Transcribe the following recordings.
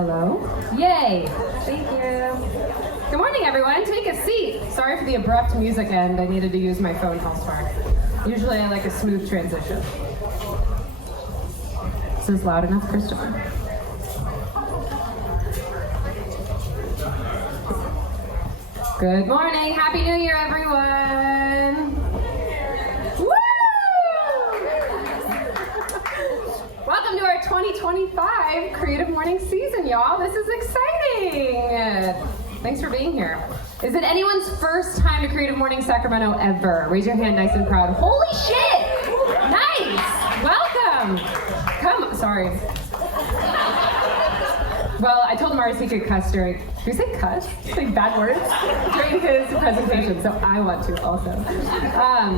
Hello? Yay! Thank you. Good morning, everyone. Take a seat. Sorry for the abrupt music end. I needed to use my phone elsewhere. Usually I like a smooth transition. This is loud enough, Christopher? Good morning. Happy New Year, everyone. Woo! Welcome to our 2025 Creative Mornings season, y'all. This is exciting. Thanks for being here. Is it anyone's first time to Creative Mornings Sacramento ever? Raise your hand nice and proud. Holy shit! Nice! Welcome! Come, sorry. Well, I told Mars he could cuss during, did you say cuss? Say bad words? During his presentation, so I want to also.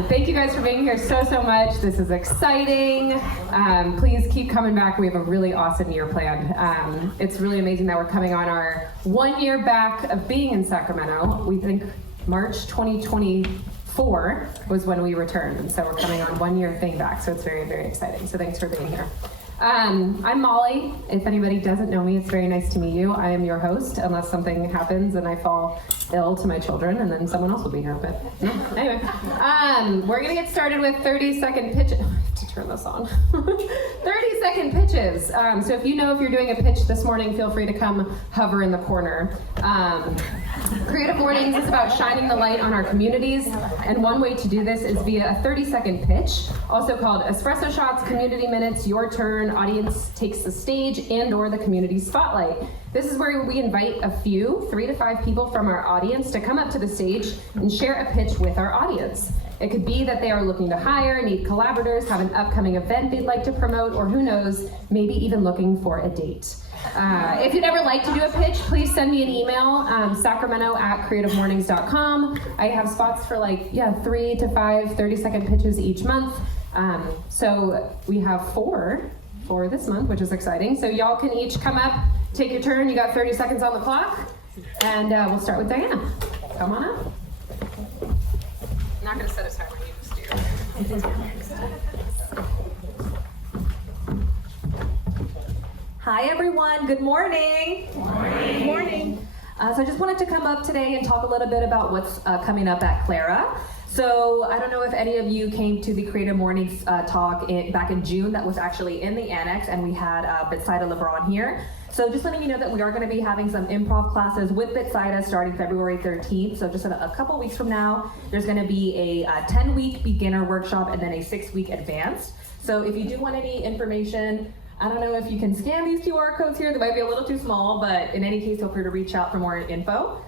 Thank you guys for being here so much. This is exciting. Please keep coming back. We have a really awesome year planned. It's really amazing that we're coming on our 1 year back of being in Sacramento. We think March 2024 was when we returned, and so we're coming on 1 year thing back, so it's very, very exciting. So thanks for being here. I'm Molly. If anybody doesn't know me, it's very nice to meet you. I am your host, unless something happens and I fall ill to my children, and then someone else will be here. But no. Anyway, we're gonna get started with 30-second pitches. I have to turn this on. 30-second pitches. So if you know if you're doing a pitch this morning, feel free to come hover in the corner. Creative Mornings is about shining the light on our communities, and one way to do this is via a 30-second pitch, also called espresso shots, community minutes, your turn, audience takes the stage, and or the community spotlight. This is where we invite a few, 3 to 5 people from our audience to come up to the stage and share a pitch with our audience. It could be that they are looking to hire, need collaborators, have an upcoming event they'd like to promote, or who knows, maybe even looking for a date. If you'd ever like to do a pitch, please send me an email, sacramento@creativemornings.com. I have spots for 3 to 5 30-second pitches each month. So we have 4 for this month, which is exciting. So y'all can each come up, take your turn. You got 30 seconds on the clock, and we'll start with Diana. Come on up. I'm not going to set a timer. You just do. Hi everyone, good morning. Good morning. Good morning. So I just wanted to come up today and talk a little bit about what's coming up at Clara. So I don't know if any of you came to the Creative Mornings talk back in June. That was actually in the annex, and we had Bitsaida LeBron here. So just letting you know that we are going to be having some improv classes with Bitsaida starting February 13th. So just in a couple weeks from now, there's going to be a 10-week beginner workshop and then a 6-week advanced. So if you do want any information, I don't know if you can scan these QR codes here. They might be a little too small, but in any case, feel free to reach out for more info.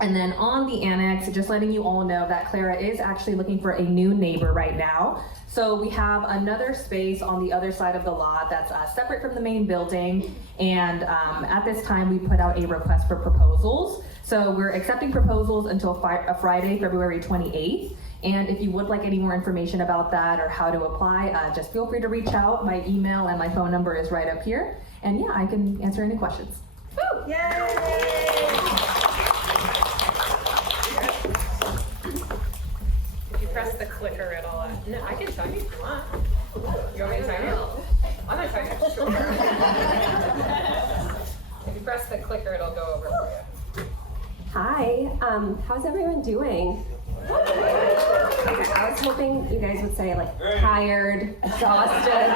And then on the annex, just letting you all know that Clara is actually looking for a new neighbor right now. So we have another space on the other side of the lot that's separate from the main building. And at this time, we put out a request for proposals. So we're accepting proposals until Friday, February 28th. And if you would like any more information about that or how to apply, just feel free to reach out. My email and my phone number is right up here. And yeah, I can answer any questions. Woo! Yay! If you press the clicker, it'll... No, I can time you if you want. You want me to time you? I'm going to time you, sure. If you press the clicker, it'll go over for you. Hi, how's everyone doing? Okay, I was hoping you guys would say tired, exhausted,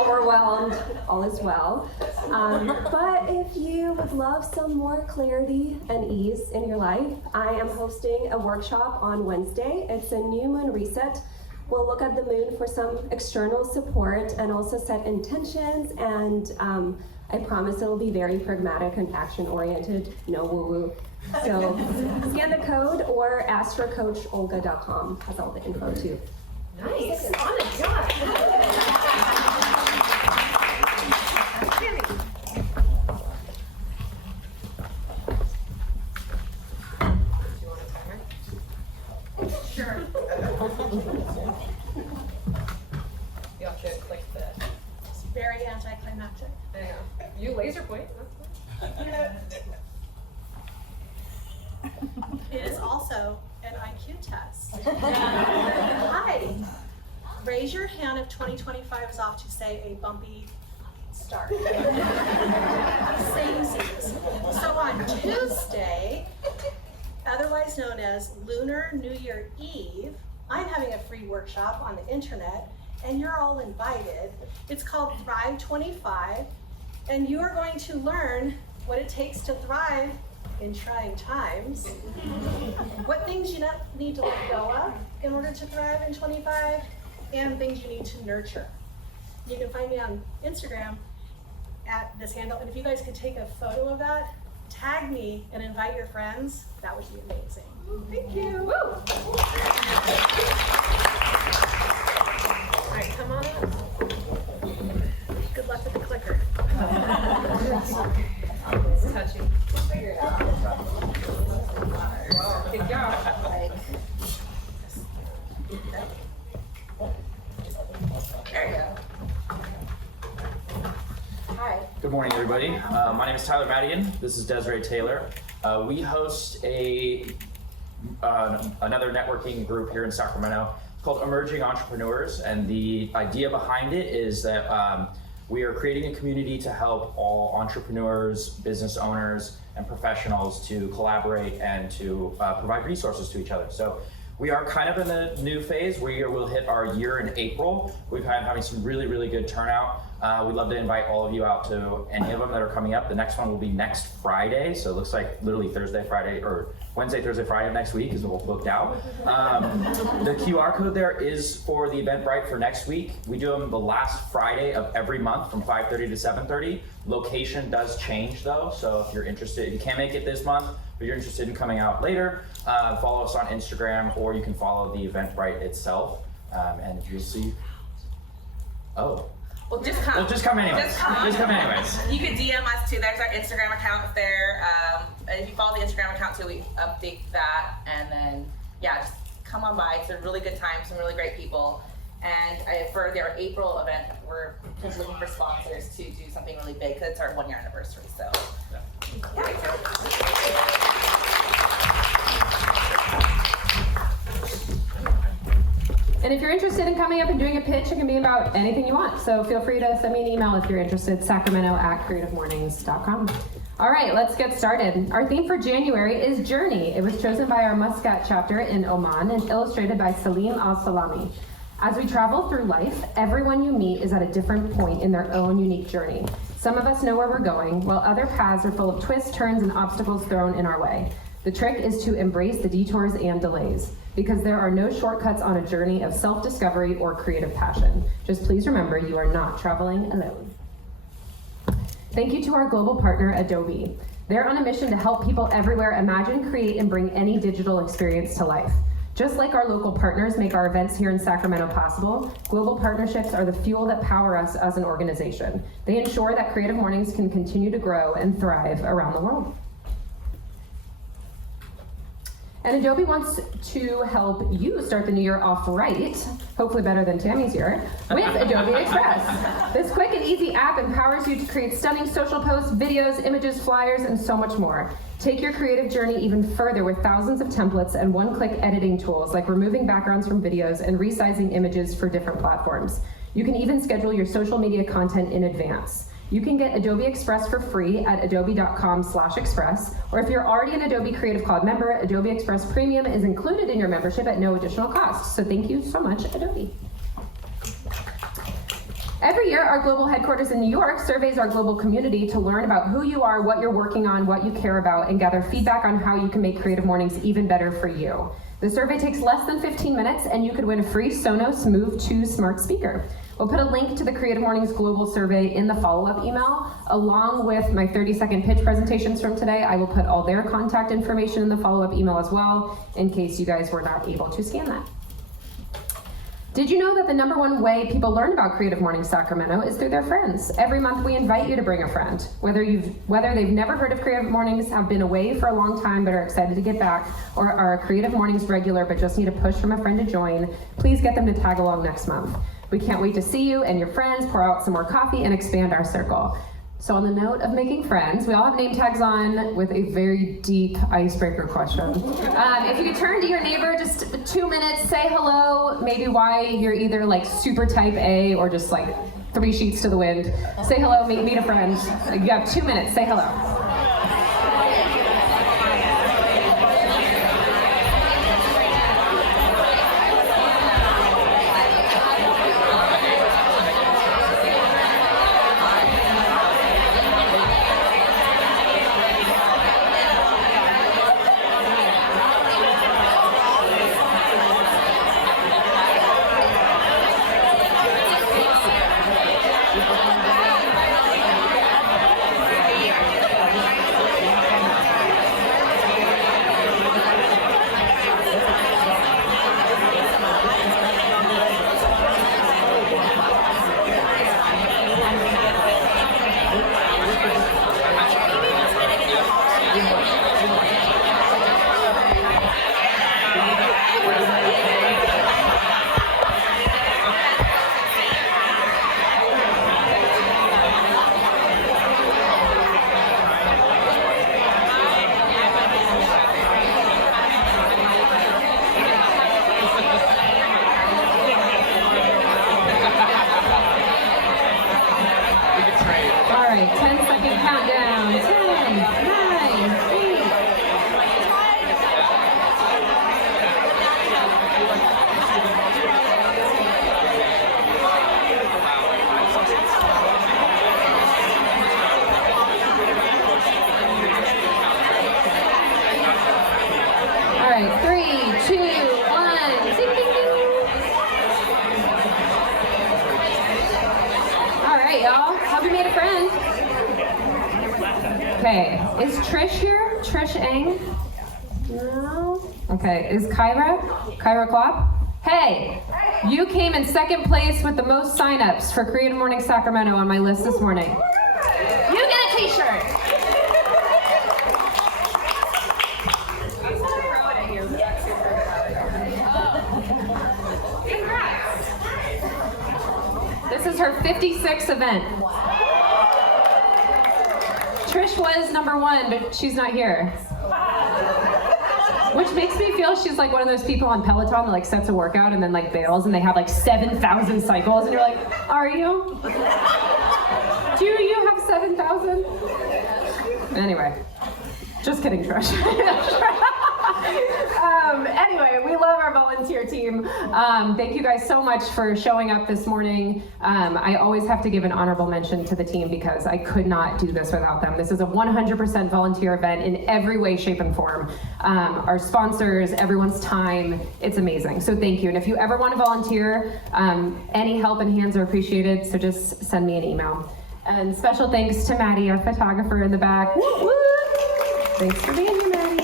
overwhelmed, all is well. But if you would love some more clarity and ease in your life, I am hosting a workshop on Wednesday. It's a new moon reset. We'll look at the moon for some external support and also set intentions, and I promise it'll be very pragmatic and action-oriented, no woo-woo. So scan the code or astrocoacholga.com has all the info too. Nice. On the dot. Do you want a timer? Sure. You have to click the... It's very anticlimactic. There you go. You laser point. That's fine. It is also an IQ test. Hi. Raise your hand if 2025 is off to, say, a bumpy start. Same season. So on Tuesday, otherwise known as Lunar New Year Eve, I'm having a free workshop on the internet, and you're all invited. It's called Thrive 25, and you are going to learn what it takes to thrive in trying times, what things you need to let go of in order to thrive in 25, and things you need to nurture. You can find me on Instagram at this handle, and if you guys could take a photo of that, tag me and invite your friends, that would be amazing. Thank you. Woo. All right, come on up. Good luck with the clicker. It's touching. Figure it out. Good job. There you go. Hi. Good morning, everybody. My name is Tyler Madigan. This is Desiree Taylor. We host another networking group here in Sacramento called Emerging Entrepreneurs, and the idea behind it is that we are creating a community to help all entrepreneurs, business owners, and professionals to collaborate and to provide resources to each other. So we are kind of in the new phase. We'll hit our year in April. We've had having some really, really good turnout. We'd love to invite all of you out to any of them that are coming up. The next one will be next Friday, so it looks like literally Thursday, Friday, or Wednesday, Thursday, Friday of next week is what we'll booked out. The QR code there is for the Eventbrite for next week. We do them the last Friday of every month from 5:30 to 7:30. Location does change though, so if you're interested, if you can't make it this month, but you're interested in coming out later, follow us on Instagram, or you can follow the Eventbrite itself, and you'll see. Oh. Well, just come. Well, just come anyways. Just come. Just come anyways. You can DM us too. There's our Instagram account there. And if you follow the Instagram account too, we update that. And then, yeah, just come on by. It's a really good time. Some really great people. And for their April event, we're just looking for sponsors to do something really big because it's our 1 year anniversary. So, yeah. And if you're interested in coming up and doing a pitch, it can be about anything you want. So feel free to send me an email if you're interested, sacramento@creativemornings.com. All right, let's get started. Our theme for January is Journey. It was chosen by our Muscat chapter in Oman and illustrated by Salim Al-Salami. As we travel through life, everyone you meet is at a different point in their own unique journey. Some of us know where we're going, while other paths are full of twists, turns, and obstacles thrown in our way. The trick is to embrace the detours and delays, because there are no shortcuts on a journey of self-discovery or creative passion. Just please remember, you are not traveling alone. Thank you to our global partner, Adobe. They're on a mission to help people everywhere imagine, create, and bring any digital experience to life. Just like our local partners make our events here in Sacramento possible, global partnerships are the fuel that power us as an organization. They ensure that Creative Mornings can continue to grow and thrive around the world. And Adobe wants to help you start the new year off right, hopefully better than Tammy's year, with Adobe Express. This quick and easy app empowers you to create stunning social posts, videos, images, flyers, and so much more. Take your creative journey even further with thousands of templates and one-click editing tools like removing backgrounds from videos and resizing images for different platforms. You can even schedule your social media content in advance. You can get Adobe Express for free at adobe.com/express, or if you're already an Adobe Creative Cloud member, Adobe Express Premium is included in your membership at no additional cost. So thank you so much, Adobe. Every year, our global headquarters in New York surveys our global community to learn about who you are, what you're working on, what you care about, and gather feedback on how you can make Creative Mornings even better for you. The survey takes less than 15 minutes, and you could win a free Sonos Move 2 smart speaker. We'll put a link to the Creative Mornings Global Survey in the follow-up email, along with my 30-second pitch presentations from today. I will put all their contact information in the follow-up email as well, in case you guys were not able to scan that. Did you know that the #1 way people learn about Creative Mornings Sacramento is through their friends? Every month we invite you to bring a friend. Whether they've never heard of Creative Mornings, have been away for a long time but are excited to get back, or are a Creative Mornings regular but just need a push from a friend to join, please get them to tag along next month. We can't wait to see you and your friends, pour out some more coffee, and expand our circle. So on the note of making friends, we all have name tags on with a very deep icebreaker question. If you could turn to your neighbor just 2 minutes, say hello, maybe why you're either like super type A or just like 3 sheets to the wind. Say hello, meet a friend. You have 2 minutes, say hello. All right, 10-second countdown. 10, 9, 8. All right, 3, 2, 1. Ding, ding, ding. All right, y'all. Hope you made a friend. Okay, is Trish here? Trish Eng? No. Okay, is Kyra Klopp? Hey, you came in second place with the most signups for Creative Mornings Sacramento on my list this morning. You get a t-shirt. I'm so proud of you. Congrats. This is her 56th event. Trish was number 1, but she's not here. Which makes me feel she's like one of those people on Peloton that like sets a workout and then like bails and they have like 7,000 cycles and you're like, are you? Do you have 7,000? Anyway, just kidding, Trish. Anyway, we love our volunteer team. Thank you guys so much for showing up this morning. I always have to give an honorable mention to the team because I could not do this without them. This is a 100% volunteer event in every way, shape, and form. Our sponsors, everyone's time, it's amazing. So thank you. And if you ever want to volunteer, any help and hands are appreciated, so just send me an email. And special thanks to Maddie, our photographer in the back. Woo, woo. Thanks for being here, Maddie.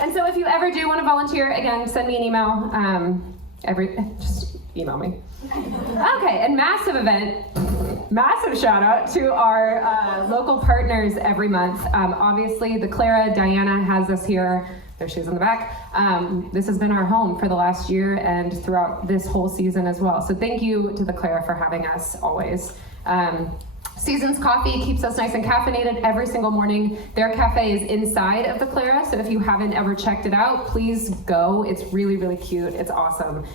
And so if you ever do want to volunteer, again, send me an email. Just email me. Okay, and massive shout out to our local partners every month. Obviously, the Clara, Diana has us here. There she is in the back. This has been our home for the last year and throughout this whole season as well. So thank you to the Clara for having us always. Seasons Coffee keeps us nice and caffeinated every single morning. Their cafe is inside of the Clara, so if you haven't ever checked it out, please go. It's really, really cute. It's awesome.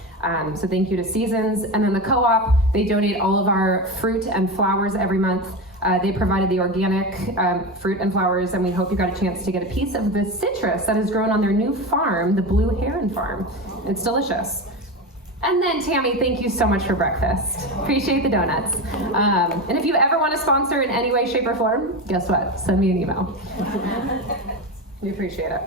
So thank you to Seasons. And then the co-op, they donate all of our fruit and flowers every month. They provided the organic fruit and flowers, and we hope you got a chance to get a piece of the citrus that is grown on their new farm, the Blue Heron Farm. It's delicious. And then Tammy, thank you so much for breakfast. Appreciate the donuts. And if you ever want to sponsor in any way, shape, or form, guess what? Send me an email. We appreciate it.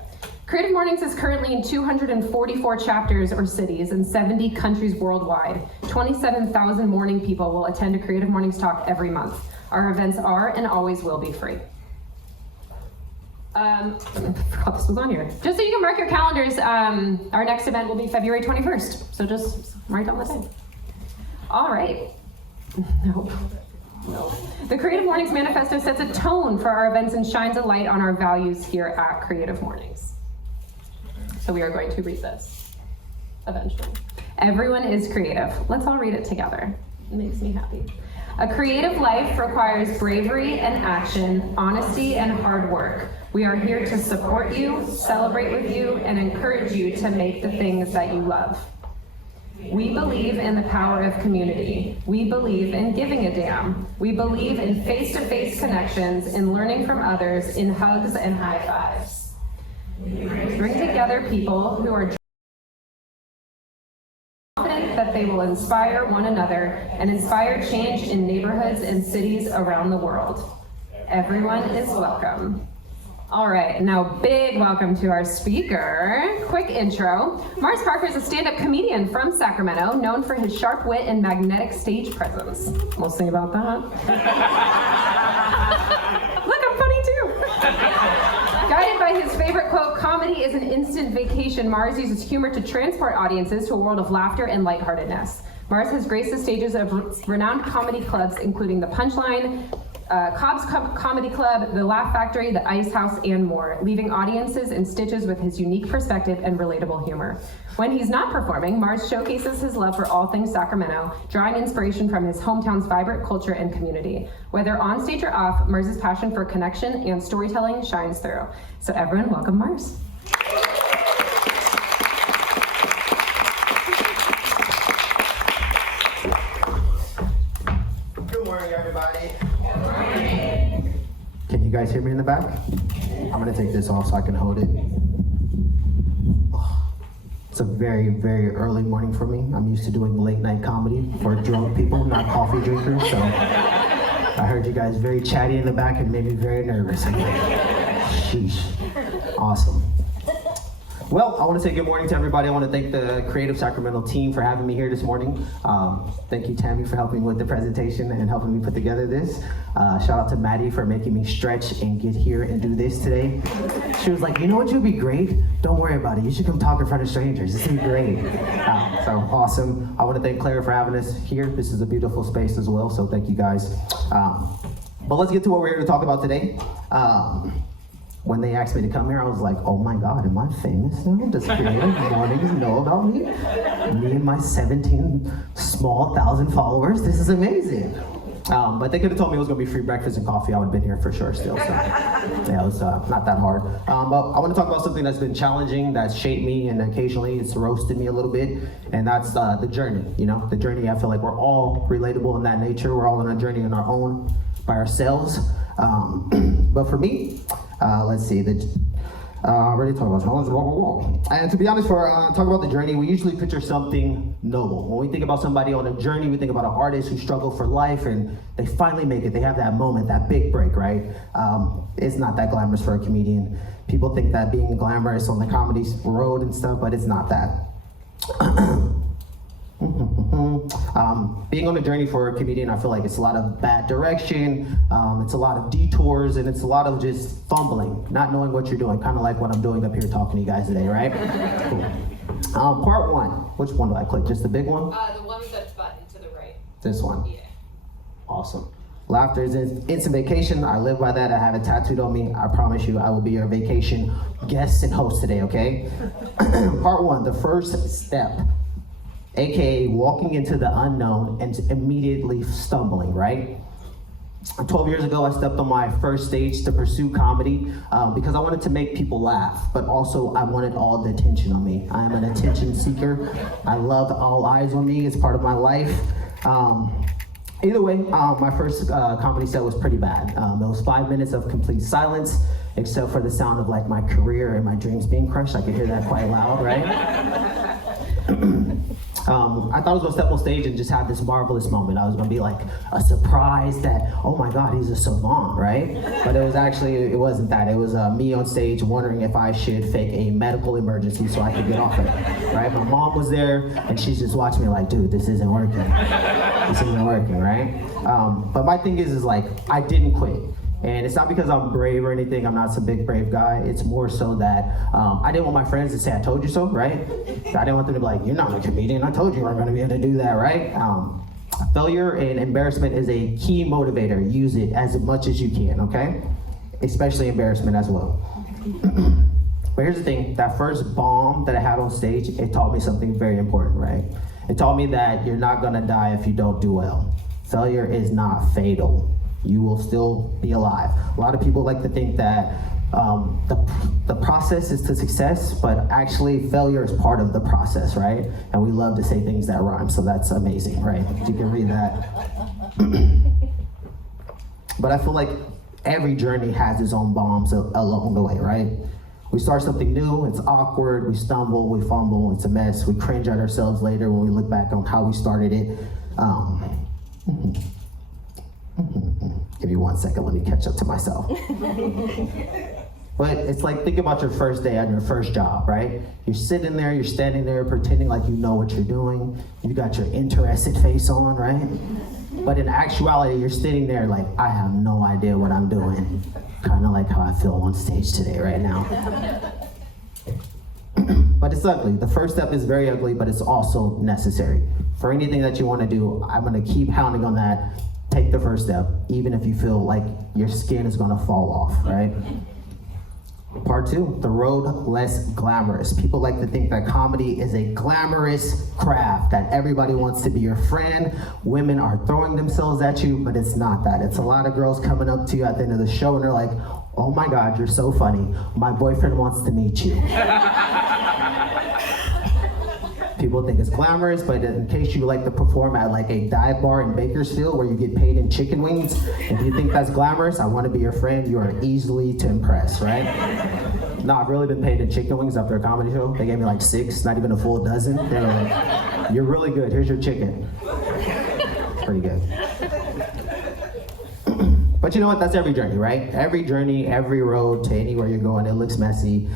Creative Mornings is currently in 244 chapters or cities in 70 countries worldwide. 27,000 morning people will attend a Creative Mornings talk every month. Our events are and always will be free. I forgot this was on here. Just so you can mark your calendars, our next event will be February 21st. So just write down the day. All right. No. The Creative Mornings Manifesto sets a tone for our events and shines a light on our values here at Creative Mornings. So we are going to read this eventually. Everyone is creative. Let's all read it together. It makes me happy. A creative life requires bravery and action, honesty and hard work. We are here to support you, celebrate with you, and encourage you to make the things that you love. We believe in the power of community. We believe in giving a damn. We believe in face-to-face connections, in learning from others, in hugs and high fives. Bring together people who are confident that they will inspire one another and inspire change in neighborhoods and cities around the world. Everyone is welcome. All right, now big welcome to our speaker. Quick intro. Mars Parker is a stand-up comedian from Sacramento, known for his sharp wit and magnetic stage presence. We'll see about that. Look, I'm funny too. Guided by his favorite quote, "Comedy is an instant vacation," Mars uses humor to transport audiences to a world of laughter and lightheartedness. Mars has graced the stages of renowned comedy clubs, including The Punchline, Cobb's Comedy Club, The Laugh Factory, The Ice House, and more, leaving audiences in stitches with his unique perspective and relatable humor. When he's not performing, Mars showcases his love for all things Sacramento, drawing inspiration from his hometown's vibrant culture and community. Whether on stage or off, Mars's passion for connection and storytelling shines through. So everyone, welcome Mars. Good morning, everybody. Can you guys hear me in the back? I'm gonna take this off so I can hold it. It's a very, very early morning for me. I'm used to doing late night comedy for drunk people, not coffee drinkers. So I heard you guys very chatty in the back and made me very nervous. I'm like, sheesh. Awesome. Well, I want to say good morning to everybody. I want to thank the Creative Sacramento team for having me here this morning. Thank you, Tammy, for helping with the presentation and helping me put together this. Shout out to Maddie for making me stretch and get here and do this today. She was like, you know what would be great? Don't worry about it. You should come talk in front of strangers. This would be great. So awesome. I want to thank Clara for having us here. This is a beautiful space as well, so thank you guys. But let's get to what we're here to talk about today. When they asked me to come here, I was like, oh my God, am I famous now? Does Creative Mornings know about me? Me and my 17 small thousand followers, this is amazing. But they could have told me it was gonna be free breakfast and coffee, I would have been here for sure still. So yeah, it was not that hard. But I wanna talk about something that's been challenging, that's shaped me, and occasionally it's roasted me a little bit, and that's the journey, you know? The journey, I feel like we're all relatable in that nature. We're all on a journey on our own, by ourselves. But for me, let's see, already talked about challenges, and to be honest, for talk about the journey, we usually picture something noble. When we think about somebody on a journey, we think about an artist who struggled for life and they finally make it. They have that moment, that big break, right? It's not that glamorous for a comedian. People think that being glamorous on the comedy road and stuff, but it's not that. Being on a journey for a comedian, I feel like it's a lot of bad direction, it's a lot of detours, and it's a lot of just fumbling, not knowing what you're doing, kind of like what I'm doing up here talking to you guys today, right? Cool. Part one, which one do I click? Just the big one? The one that's button to the right. This one? Yeah. Awesome. Laughter is instant vacation. I live by that. I have it tattooed on me. I promise you I will be your vacation guest and host today, okay? Part one, the first step. AKA walking into the unknown and immediately stumbling, right? 12 years ago, I stepped on my first stage to pursue comedy because I wanted to make people laugh, but also I wanted all the attention on me. I am an attention seeker. I love all eyes on me. It's part of my life. Either way, my first comedy set was pretty bad. It was 5 minutes of complete silence, except for the sound of like my career and my dreams being crushed. I could hear that quite loud, right? I thought I was gonna step on stage and just have this marvelous moment. I was gonna be like a surprise that, oh my God, he's a savant, right? But it wasn't that. It was me on stage wondering if I should fake a medical emergency so I could get off it, right? My mom was there and she's just watching me like, dude, this isn't working. This isn't working, right? But my thing is like, I didn't quit. And it's not because I'm brave or anything, I'm not some big brave guy. It's more so that I didn't want my friends to say, I told you so, right? I didn't want them to be like, you're not a comedian, I told you you weren't gonna be able to do that, right? Failure and embarrassment is a key motivator. Use it as much as you can, okay? Especially embarrassment as well. But here's the thing, that first bomb that I had on stage, it taught me something very important, right? It taught me that you're not gonna die if you don't do well. Failure is not fatal. You will still be alive. A lot of people like to think that The process is to success, but actually failure is part of the process, right? And we love to say things that rhyme, so that's amazing, right? You can read that. But I feel like every journey has its own bombs along the way, right? We start something new, it's awkward, we stumble, we fumble, it's a mess, we cringe at ourselves later when we look back on how we started it. Give me 1 second, let me catch up to myself. But it's like, think about your first day on your first job, right? You're sitting there, you're standing there pretending like you know what you're doing. You got your interested face on, right? But in actuality, you're sitting there like, I have no idea what I'm doing. Kind of like how I feel on stage today right now. But it's ugly. The first step is very ugly, but it's also necessary. For anything that you want to do, I'm gonna keep pounding on that. Take the first step, even if you feel like your skin is gonna fall off, right? Part 2, the road less glamorous. People like to think that comedy is a glamorous craft, that everybody wants to be your friend. Women are throwing themselves at you, but it's not that. It's a lot of girls coming up to you at the end of the show and they're like, oh my God, you're so funny. My boyfriend wants to meet you. People think it's glamorous, but in case you like to perform at like a dive bar in Bakersfield where you get paid in chicken wings, if you think that's glamorous, I want to be your friend. You are easily to impress, right? No, I've really been paid in chicken wings after a comedy show. They gave me like 6, not even a full dozen. They're like, you're really good, here's your chicken. Pretty good. But you know what, that's every journey, right? Every journey, every road to anywhere you're going, it looks messy.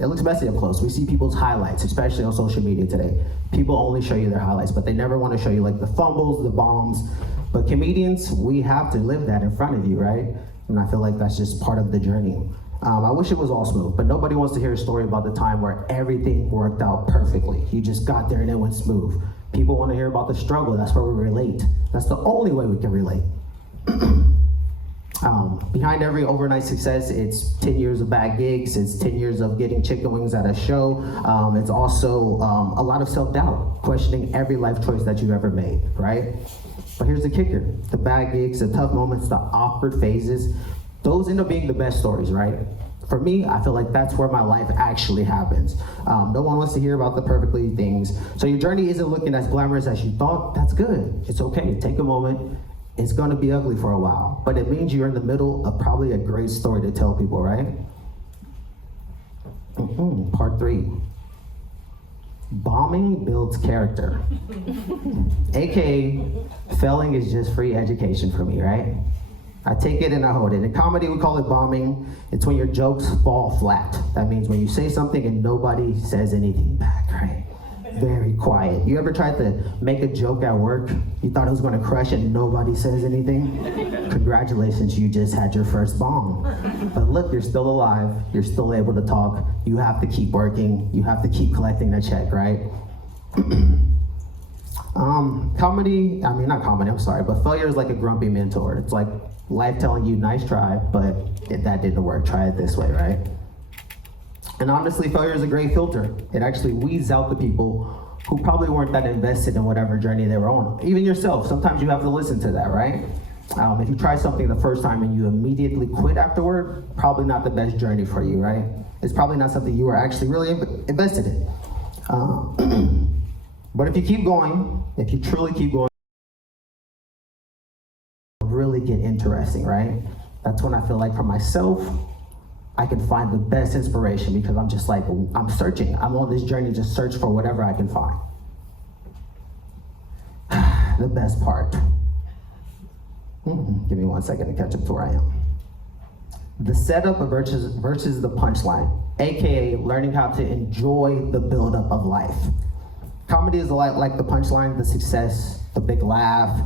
It looks messy up close. We see people's highlights, especially on social media today. People only show you their highlights, but they never want to show you like the fumbles, the bombs. But comedians, we have to live that in front of you, right? And I feel like that's just part of the journey. I wish it was all smooth, but nobody wants to hear a story about the time where everything worked out perfectly. You just got there and it went smooth. People want to hear about the struggle. That's where we relate. That's the only way we can relate. Behind every overnight success, it's 10 years of bad gigs, it's 10 years of getting chicken wings at a show. It's also a lot of self-doubt, questioning every life choice that you've ever made, right? But here's the kicker. The bad gigs, the tough moments, the awkward phases, those end up being the best stories, right? For me, I feel like that's where my life actually happens. No one wants to hear about the perfectly things. So your journey isn't looking as glamorous as you thought. That's good. It's okay. Take a moment. It's going to be ugly for a while, but it means you're in the middle of probably a great story to tell people, right? Part 3. Bombing builds character. AKA, failing is just free education for me, right? I take it and I hold it. In comedy, we call it bombing. It's when your jokes fall flat. That means when you say something and nobody says anything back, right? Very quiet. You ever tried to make a joke at work? You thought it was gonna crush and nobody says anything? Congratulations, you just had your first bomb. But look, you're still alive. You're still able to talk. You have to keep working. You have to keep collecting that check, right? Comedy, I mean, not comedy, I'm sorry, but failure is like a grumpy mentor. It's like life telling you, nice try, but that didn't work. Try it this way, right? And honestly, failure is a great filter. It actually weeds out the people who probably weren't that invested in whatever journey they were on. Even yourself, sometimes you have to listen to that, right? If you try something the first time and you immediately quit afterward, probably not the best journey for you, right? It's probably not something you were actually really invested in. But if you keep going, if you truly keep going, it'll really get interesting, right? That's when I feel like for myself, I can find the best inspiration because I'm just like, I'm searching. I'm on this journey to search for whatever I can find. The best part. Give me 1 second to catch up to where I am. The setup versus the punchline, AKA learning how to enjoy the buildup of life. Comedy is a lot like the punchline, the success, the big laugh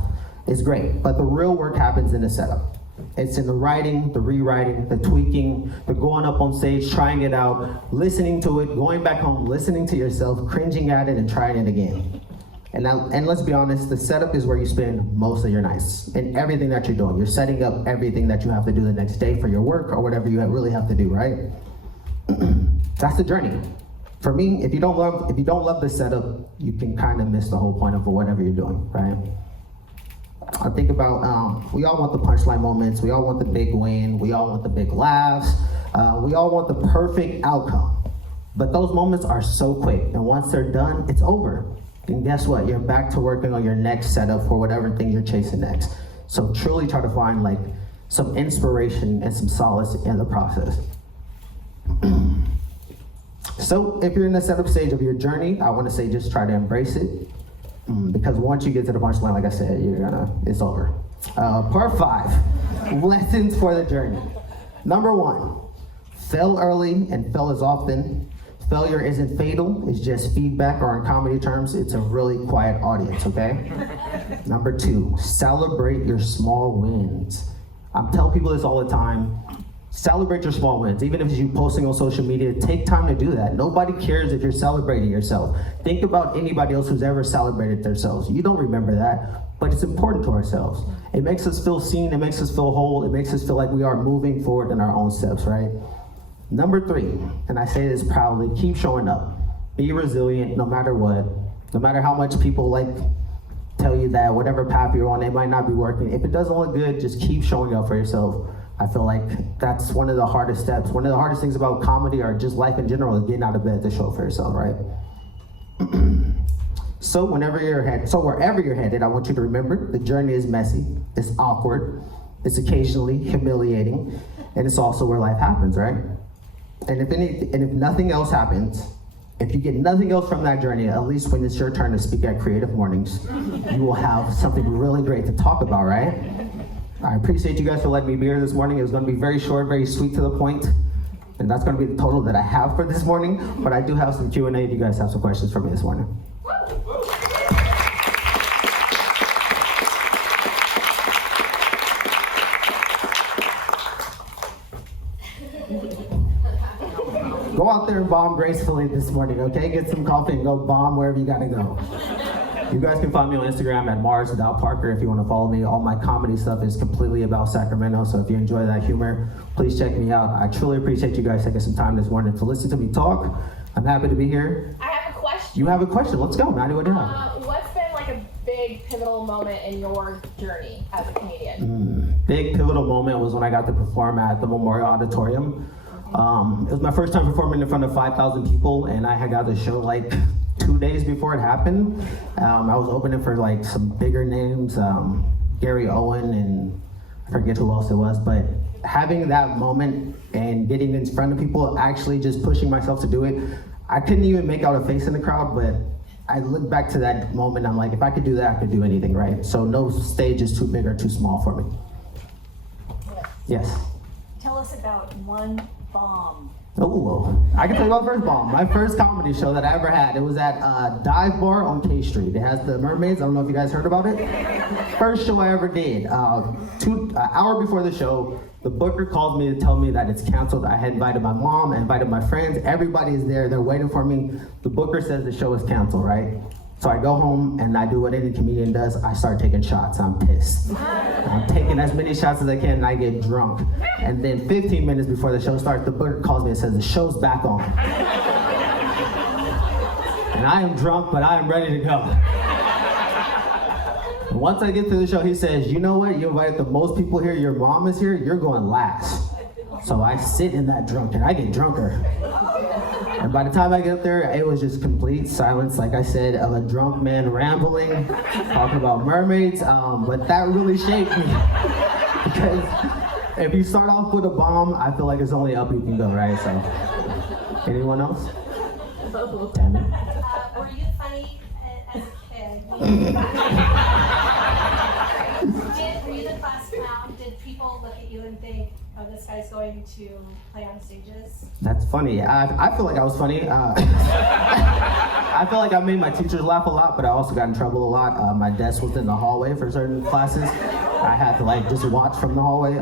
is great, but the real work happens in the setup. It's in the writing, the rewriting, the tweaking, the going up on stage, trying it out, listening to it, going back home, listening to yourself, cringing at it, and trying it again. And let's be honest, the setup is where you spend most of your nights in everything that you're doing. You're setting up everything that you have to do the next day for your work or whatever you really have to do, right? That's the journey. For me, if you don't love the setup, you can kind of miss the whole point of whatever you're doing, right? I think about, we all want the punchline moments, we all want the big win, we all want the big laughs, We all want the perfect outcome, but those moments are so quick, and once they're done, it's over. And guess what? You're back to working on your next setup for whatever thing you're chasing next. So truly try to find like some inspiration and some solace in the process. So if you're in the setup stage of your journey, I want to say just try to embrace it, because once you get to the punchline, like I said, it's over. Part 5, lessons for the journey. Number 1, fail early and fail as often. Failure isn't fatal, it's just feedback, or in comedy terms, it's a really quiet audience, okay? Number 2, celebrate your small wins. I'm telling people this all the time. Celebrate your small wins. Even if it's you posting on social media, take time to do that. Nobody cares if you're celebrating yourself. Think about anybody else who's ever celebrated themselves. You don't remember that, but it's important to ourselves. It makes us feel seen, it makes us feel whole, it makes us feel like we are moving forward in our own steps, right? Number 3, and I say this proudly, keep showing up. Be resilient no matter what. No matter how much people tell you that whatever path you're on, it might not be working. If it doesn't look good, just keep showing up for yourself. I feel like that's one of the hardest steps. One of the hardest things about comedy or just life in general is getting out of bed to show for yourself, right? So wherever you're headed, I want you to remember the journey is messy, it's awkward, it's occasionally humiliating, and it's also where life happens, right? And if nothing else happens, if you get nothing else from that journey, at least when it's your turn to speak at Creative Mornings, you will have something really great to talk about, right? I appreciate you guys for letting me be here this morning. It was going to be very short, very sweet to the point, and that's going to be the total that I have for this morning, but I do have some Q&A if you guys have some questions for me this morning. Go out there and bomb gracefully this morning, okay? Get some coffee and go bomb wherever you gotta go. You guys can find me on Instagram at Mars.Parker if you want to follow me. All my comedy stuff is completely about Sacramento, so if you enjoy that humor, please check me out. I truly appreciate you guys taking some time this morning to listen to me talk. I'm happy to be here. I have a question. You have a question? Let's go, Maddie. What do you have? What's been like a big pivotal moment in your journey as a comedian? Big pivotal moment was when I got to perform at the Memorial Auditorium. It was my first time performing in front of 5,000 people, and I had got the show 2 days before it happened. I was opening for some bigger names, Gary Owen, and I forget who else it was, but having that moment and getting in front of people, actually just pushing myself to do it, I couldn't even make out a face in the crowd, but I look back to that moment, I'm like, if I could do that, I could do anything, right? So no stage is too big or too small for me. Yes? Tell us about one bomb. Oh, I can tell you about first bomb. My first comedy show that I ever had, it was at Dive Bar on K Street. It has the mermaids. I don't know if you guys heard about it. First show I ever did. An hour before the show, the booker called me to tell me that it's canceled. I had invited my mom, I invited my friends. Everybody is there. They're waiting for me. The booker says the show is canceled, right? So I go home and I do what any comedian does. I start taking shots. I'm pissed. I'm taking as many shots as I can and I get drunk. And then 15 minutes before the show starts, the booker calls me and says, the show's back on. And I am drunk, but I am ready to go. And once I get to the show, he says, you know what? You invited the most people here. Your mom is here. You're going last. So I sit in that drunk and I get drunker. And by the time I get there, it was just complete silence, like I said, of a drunk man rambling, talking about mermaids, but that really shaped me. Because if you start off with a bomb, I feel like it's only up you can go, right? So, anyone else? Damn it. Were you funny as a kid? Were you the class clown? Did people look at you and think, oh, this guy's going to play on stages? That's funny. I feel like I was funny. I feel like I made my teachers laugh a lot, but I also got in trouble a lot. My desk was in the hallway for certain classes. I had to just watch from the hallway.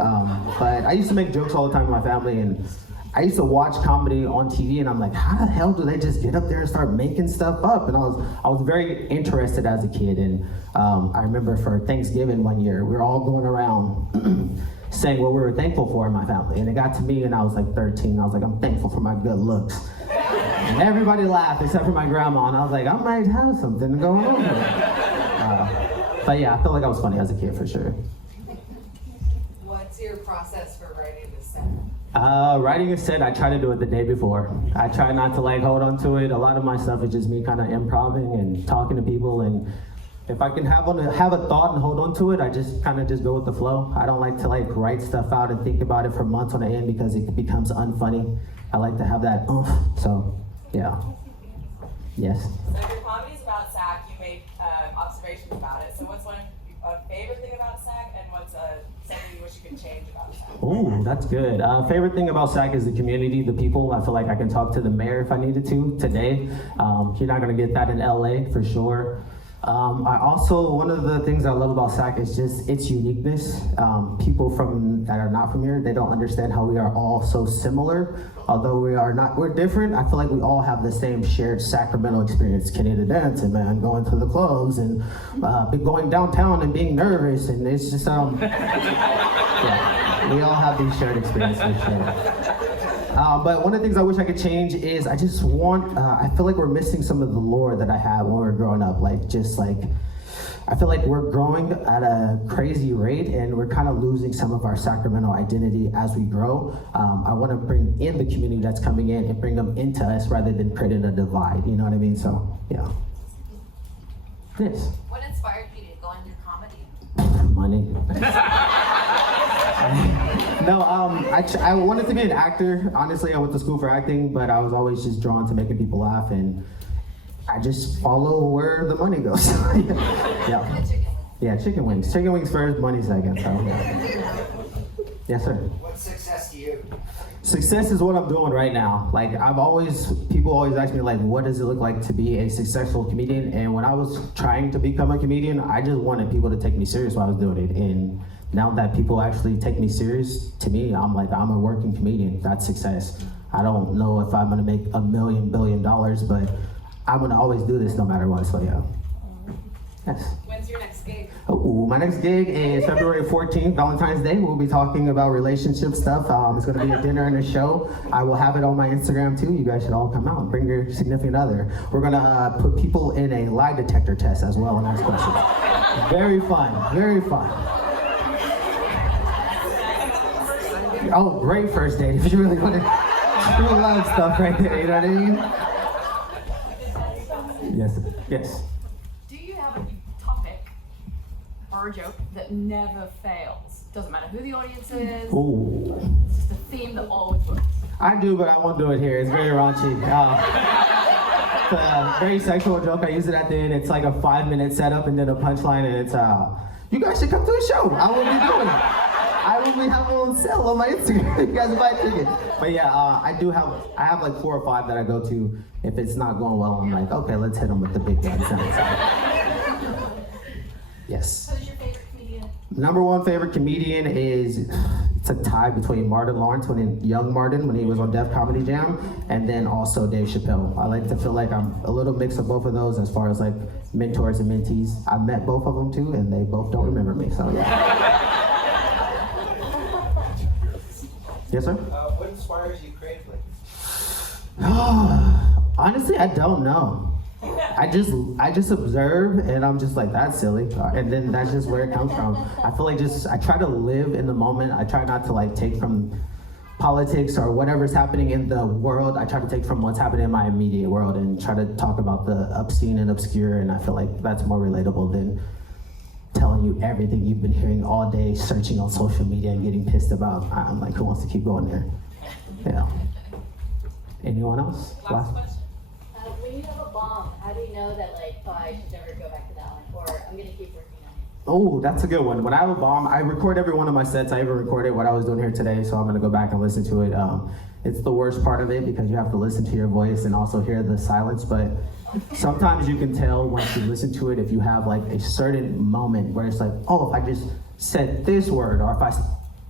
But I used to make jokes all the time with my family, and I used to watch comedy on TV, and I'm like, how the hell do they just get up there and start making stuff up? And I was very interested as a kid, and I remember for Thanksgiving one year, we were all going around saying what we were thankful for in my family. And it got to me and I was 13. I was like, I'm thankful for my good looks. And everybody laughed except for my grandma. And I was like, I might have something going on here. But yeah, I felt like I was funny as a kid for sure. What's your process for writing the set? Writing a set, I try to do it the day before. I try not to like hold on to it. A lot of my stuff is just me kind of improvising and talking to people, and if I can have a thought and hold on to it, I just kind of just go with the flow. I don't like to like write stuff out and think about it for months on end because it becomes unfunny. I like to have that oomph. So, yeah. Yes. So if your comedy's about SAC, you made observations about it. So what's a favorite thing about SAC, and what's something you wish you could change about SAC? Ooh, that's good. Favorite thing about SAC is the community, the people. I feel like I can talk to the mayor if I needed to today. You're not gonna get that in LA for sure. One of the things I love about SAC is just its uniqueness. People that are not from here, they don't understand how we are all so similar. Although we're different, I feel like we all have the same shared Sacramento experience. Canada dancing, man, going to the clubs and going downtown and being nervous, and it's just, yeah, we all have these shared experiences. But one of the things I wish I could change is I feel like we're missing some of the lore that I had when we were growing up. I feel like we're growing at a crazy rate and we're kind of losing some of our Sacramento identity as we grow. I want to bring in the community that's coming in and bring them into us rather than creating a divide, you know what I mean? So, yeah. Yes. What inspired you to go into comedy? Money. No, I wanted to be an actor. Honestly, I went to school for acting, but I was always just drawn to making people laugh, and I just follow where the money goes. Yeah. Yeah, chicken wings. Chicken wings first, money second. So, yeah. Yes, sir. What's success to you? Success is what I'm doing right now. People always ask me, what does it look like to be a successful comedian? And when I was trying to become a comedian, I just wanted people to take me serious while I was doing it. And now that people actually take me serious, to me, I'm a working comedian. That's success. I don't know if I'm gonna make $1 billion, but I'm gonna always do this no matter what, so yeah. Yes. When's your next gig? Oh, my next gig is February 14th, Valentine's Day. We'll be talking about relationship stuff. It's gonna be a dinner and a show. I will have it on my Instagram too. You guys should all come out and bring your significant other. We're gonna put people in a lie detector test as well and ask questions. Very fun, very fun. Oh, great first date if you really want to do a lot of stuff right there, you know what I mean? Yes, yes. Do you have a topic or a joke that never fails? Doesn't matter who the audience is. Ooh. It's just a theme that always works. I do, but I won't do it here. It's very raunchy. It's a very sexual joke. I use it at the end. It's like a 5-minute setup and then a punchline, and it's you guys should come to a show. I will be doing it. I will be having on sale on my Instagram. You guys buy tickets. But yeah, I have like 4 or 5 that I go to. If it's not going well, I'm like, okay, let's hit them with the big guns. Yes. Who's your favorite comedian? Number 1 favorite comedian it's a tie between Martin Lawrence, young Martin, when he was on Def Comedy Jam, and then also Dave Chappelle. I like to feel like I'm a little mix of both of those as far as like mentors and mentees. I met both of them too, and they both don't remember me, so yeah. Yes, sir? What inspires you creatively? Honestly, I don't know. I just observe, and I'm just like, that's silly, and then that's just where it comes from. I feel like I try to live in the moment. I try not to like take from politics or whatever's happening in the world. I try to take from what's happening in my immediate world and try to talk about the obscene and obscure, and I feel like that's more relatable than telling you everything you've been hearing all day, searching on social media and getting pissed about. I'm like, who wants to keep going there? Yeah. Anyone else? Last question. When you have a bomb, how do you know that I should never go back to that one, or I'm gonna keep working on it? Oh, that's a good one. When I have a bomb, I record every one of my sets. I even recorded what I was doing here today, so I'm gonna go back and listen to it. It's the worst part of it because you have to listen to your voice and also hear the silence, but sometimes you can tell once you listen to it if you have like a certain moment where it's like, oh, if I just said this word, or if I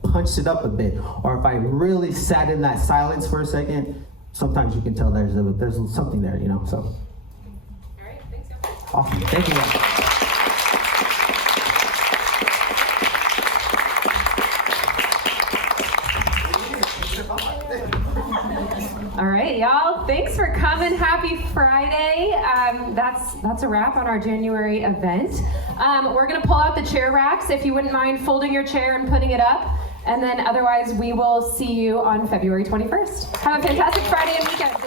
punched it up a bit, or if I really sat in that silence for a second, sometimes you can tell there's something there, you know, so. All right, thanks so much. Awesome, thank you. All right, y'all. Thanks for coming. Happy Friday. That's a wrap on our January event. We're gonna pull out the chair racks. If you wouldn't mind folding your chair and putting it up. And then otherwise, we will see you on February 21st. Have a fantastic Friday and weekend.